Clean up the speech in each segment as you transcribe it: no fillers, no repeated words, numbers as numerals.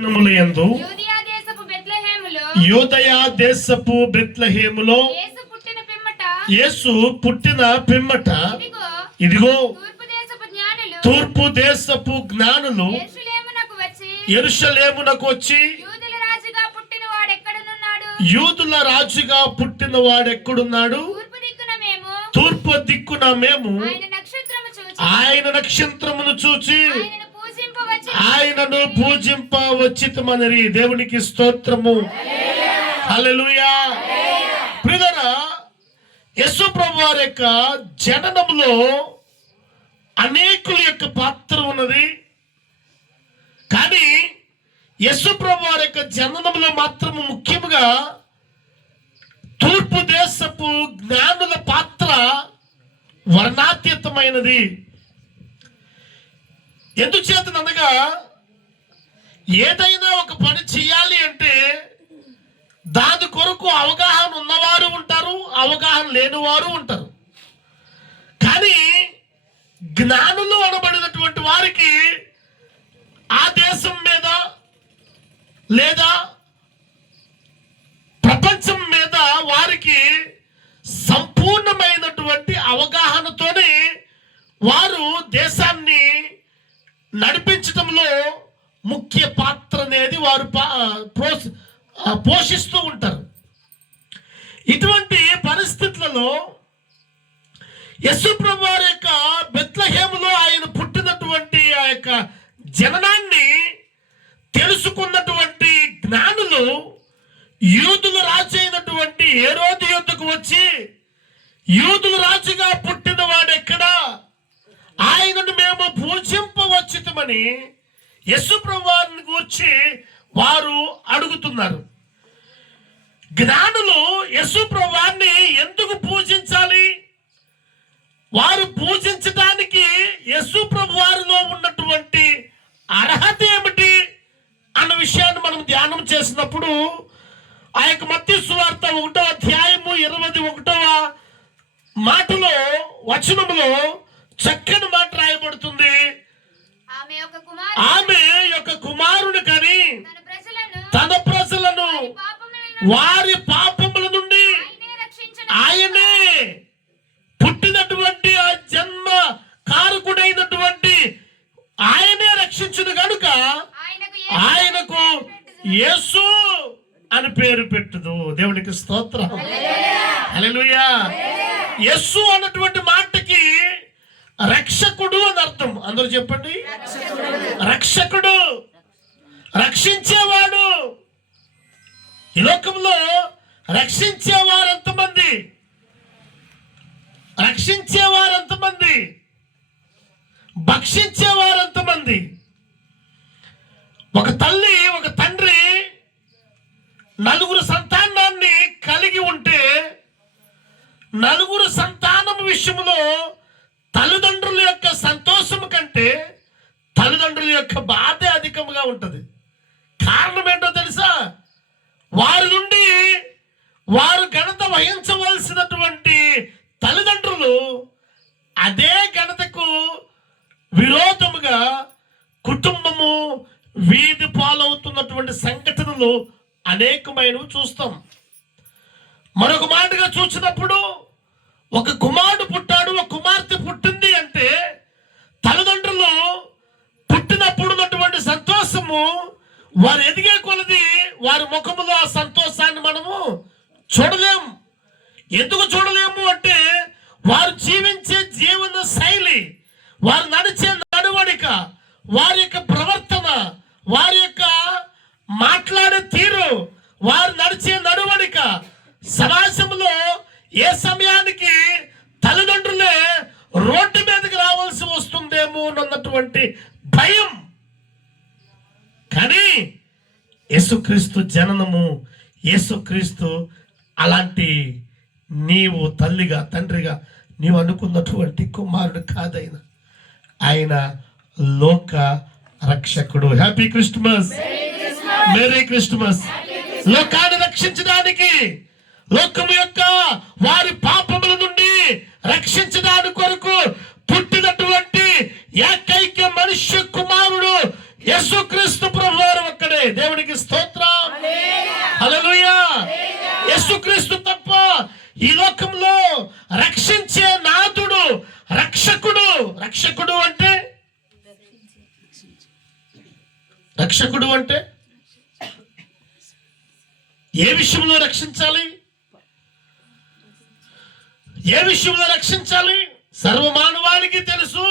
యందు యూదయ దేశపు బెత్లెహేములో యేసు పుట్టిన పిమ్మట ఇదిగో తూర్పు దేశపు జ్ఞానులు యెరూషలేమునకు వచ్చి యూదుల రాజుగా పుట్టిన వాడెక్కడున్నాడు? తూర్పు దిక్కున మేము ఆయన నక్షత్రమును చూచి ఆయనను పూజింప వచ్చితమని. దేవునికి స్తోత్రము. హల్లెలూయా. ప్రియరా, యేసు ప్రభువారి యొక్క జననంలో అనేకుల యొక్క పాత్ర ఉన్నది. కానీ యేసు ప్రభువారి యొక్క జననంలో మాత్రము ముఖ్యముగా తూర్పు దేశపు జ్ఞానుల పాత్ర వర్ణాతీతమైనది. ఎందుచేతనగా ఏదైనా ఒక పని చేయాలి అంటే దాని కొరకు అవగాహన ఉన్నవారు ఉంటారు, అవగాహన లేనివారు ఉంటారు. కానీ జ్ఞానులు అనబడినటువంటి వారికి ఆ దేశం మీద లేదా ప్రపంచం మీద వారికి సంపూర్ణమైనటువంటి అవగాహనతోనే వారు దేశాన్ని నడిపించడంలో ముఖ్య పాత్ర అనేది వారు పోషిస్తూ ఉంటారు. ఇటువంటి పరిస్థితులలో యేసు ప్రభువారి యొక్క బెత్లెహేములో ఆయన పుట్టినటువంటి ఆ యొక్క జననాన్ని తెలుసుకున్నటువంటి జ్ఞానులు యూదుల రాజు అయినటువంటి హేరోదు యొద్దకు వచ్చి, యూదుల రాజుగా పుట్టిన వాడు ఎక్కడా? ఆయనను మేము పూజింపవచ్చుతమని యేసు ప్రభువారిని గూర్చి వారు అడుగుతున్నారు. జ్ఞానులు యేసు ప్రభువారిని ఎందుకు పూజించాలి? వారు పూజించడానికి యేసు ప్రభువారిలో ఉన్నటువంటి అర్హత ఏమిటి అన్న విషయాన్ని మనం ధ్యానం చేసినప్పుడు ఆ యొక్క మత్తయి సువార్త 1వ అధ్యాయము 21వ మాటలో వచనములో చక్కని మాట రాయబడుతుంది. ఆమె యొక్క కుమారుని కని తన ప్రజలను వారి పాపముల నుండి ఆయనే పుట్టినటువంటి ఆ జన్మ కారకుడైనటువంటి ఆయనే రక్షించును గనుక ఆయనకు యేసు అని పేరు పెట్టుదు. దేవునికి స్తోత్రం. హల్లెలూయా. యేసు అన్నటువంటి మాటకి రక్షకుడు అని అర్థం. అందరూ చెప్పండి. రక్షకుడు, రక్షించేవాడు. ఈ లోకంలో రక్షించేవారు ఎంతమంది? రక్షించేవారు ఎంతమంది? భక్షించేవారు ఎంతమంది? ఒక తల్లి, ఒక తండ్రి నలుగురు సంతానాన్ని కలిగి ఉంటే నలుగురు సంతానం విషయంలో తల్లిదండ్రుల యొక్క సంతోషం కంటే తల్లిదండ్రుల యొక్క బాధ అధికంగా ఉంటుంది. కారణం ఏంటో తెలుసా? వారి నుండి వారు ఘనత వహించవలసినటువంటి తల్లిదండ్రులు అదే ఘనతకు విరోధముగా కుటుంబము వీధి పాలవుతున్నటువంటి సంఘటనలు అనేకమైనవి చూస్తాం. మరొక మాటగా చూసినప్పుడు ఒక కుమారుడు పుట్టాడు, ఒక కుమార్తె పుట్టింది అంటే తల్లిదండ్రులు పుట్టినప్పుడు ఉన్నటువంటి సంతోషము వారు ఎదిగే కొలది వారి ముఖములో ఆ సంతోషాన్ని మనము చూడలేము. ఎందుకు చూడలేము అంటే వారు జీవించే జీవన శైలి, వారు నడిచే నడవడిక, వారి యొక్క ప్రవర్తన, వారి యొక్క మాట్లాడే తీరు, వారు నడిచే నడవడిక సమాజంలో ఏ సమయానికి తల్లిదండ్రులే రోడ్డు మీదకి రావాల్సి వస్తుందేమో అన్నటువంటి భయం. కానీ యేసుక్రీస్తు జననము, యేసుక్రీస్తు అలాంటి నీవు తల్లిగా తండ్రిగా నీవు అనుకున్నటువంటి కుమారుడు కాదైన ఆయన లోక రక్షకుడు. Happy Christmas, merry Christmas. లోకాన్ని రక్షించడానికి, లోకము యొక్క వారి పాపముల నుండి రక్షించడానికి కొరకు పుట్టినటువంటి ఏకైక మనుష్య కుమారుడు యేసుక్రీస్తు ప్రభువారు ఒక్కడే. దేవునికి స్తోత్రం. హల్లెలూయా. యేసుక్రీస్తు తప్ప ఈ లోకంలో రక్షించే నాథుడు, రక్షకుడు. రక్షకుడు అంటే ఏ విషయంలో రక్షించాలి? ఏ విషయంలో రక్షించాలి? సర్వ మానవాళికి తెలుసు.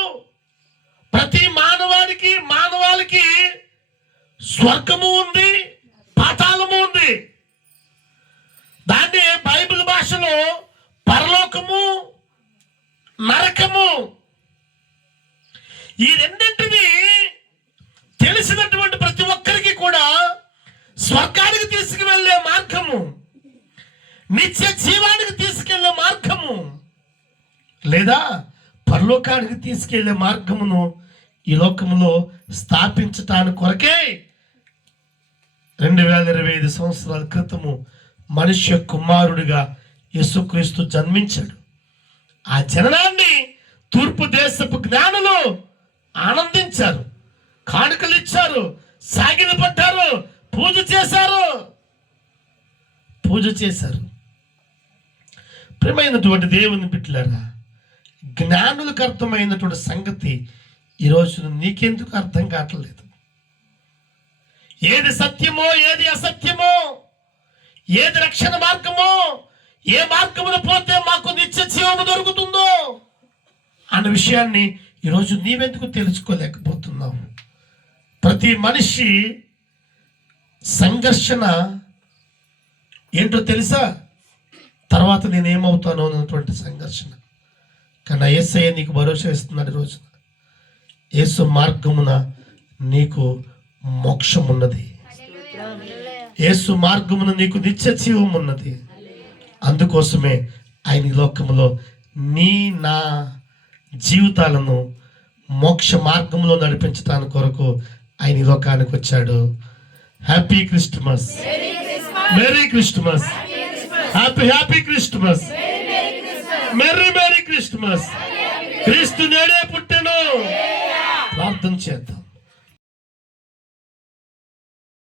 ప్రతి మానవాళికి స్వర్గము ఉంది, పాతాళము ఉంది. దాన్ని బైబిల్ భాషలో పరలోకము, నరకము, ఈ రెండింటిని తెలిసినటువంటి ప్రతి ఒక్కరికి కూడా స్వర్గానికి తీసుకువెళ్ళే మార్గము, నిత్య జీవానికి తీసుకెళ్లే మార్గము, లేదా పరలోకానికి తీసుకెళ్లే మార్గమును ఈ లోకములో స్థాపించటానికి కొరకే 2025 సంవత్సరాల క్రితము మనుష్య కుమారుడిగా యేసుక్రీస్తు జన్మించాడు. ఆ జననాన్ని తూర్పు దేశపు జ్ఞానులు ఆనందించారు, కానుకలు ఇచ్చారు, సాగిలపడ్డారు, పూజ చేశారు. ప్రియమైనటువంటి దేవుని బిడ్డలారా, జ్ఞానులకు అర్థమైనటువంటి సంగతి ఈరోజు నీకెందుకు అర్థం కావట్లేదు? ఏది సత్యమో, ఏది అసత్యమో, ఏది రక్షణ మార్గమో, ఏ మార్గమును పోతే మాకు నిత్య జీవము దొరుకుతుందో అన్న విషయాన్ని ఈరోజు నీవెందుకు తెలుసుకోలేకపోతున్నావు? ప్రతి మనిషి సంఘర్షణ ఏంటో తెలుసా? తర్వాత నేనేమవుతానో అన్నటువంటి సంఘర్షణ. కానీ యేసయ్య నీకు భరోసా ఇస్తున్నాడు. ఈరోజు యేసు మార్గమున నీకు మోక్షం ఉన్నది. యేసు మార్గమున నీకు నిత్య జీవం ఉన్నది. అందుకోసమే ఆయన ఈ లోకములో నా జీవితాలను మోక్ష మార్గంలో నడిపించడానికి కొరకు ఆయన ఈ లోకానికి వచ్చాడు. Happy Christmas, merry Christmas, happy Christmas, merry Christmas. క్రీస్తు నేడే పుట్టెను. ప్రార్థన చేద్దాం.